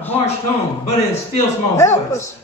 a harsh tone, but in a still small Help voice. us.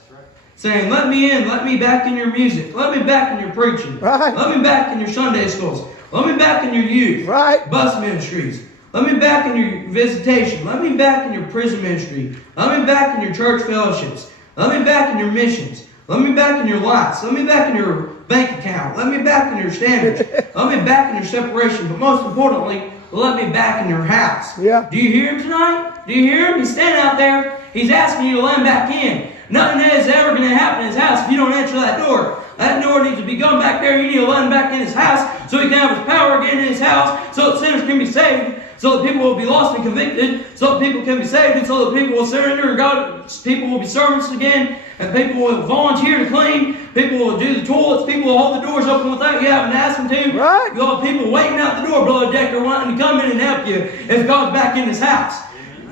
Saying, let me in, let me back in your music, let me back in your preaching, Right. let me back in your Sunday schools, let me back in your youth, Right. bus ministries, let me back in your visitation, let me back in your prison ministry, let me back in your church fellowships, let me back in your missions, let me back in your lights, let me back in your bank account, let me back in your standards, let me back in your separation, but most importantly, let me back in your house. Yeah. Do you hear him tonight? Do you hear him? He's standing out there. He's asking you to let him back in. Nothing is ever going to happen in his house if you don't answer that door. That door needs to be gone back there. You need to let him back in his house so he can have his power again in his house, so that sinners can be saved, so that people will be lost and convicted, so that people can be saved, and so that people will surrender, and God's people will be servants again, and people will volunteer to clean, people will do the toilets, people will hold the doors open without you having to ask them to. Right. You'll have people waiting out the door, Brother Decker, wanting to come in and help you if God's back in his house.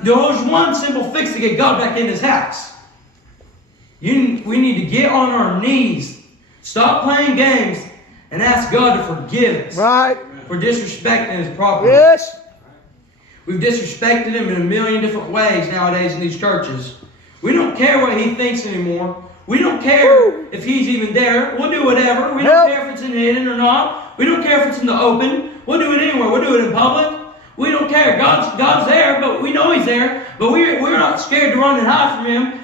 There's one simple fix to get God back in his house. We need to get on our knees, stop playing games, and ask God to forgive us Right. for disrespecting his property. Yes. We've disrespected him in a million different ways nowadays in these churches. We don't care what he thinks anymore. We don't care if he's even there. We'll do whatever. We don't care if it's in the hidden or not. We don't care if it's in the open. We'll do it anywhere. We'll do it in public. We don't care. God's there, but we know he's there. But we're not scared to run and hide from him.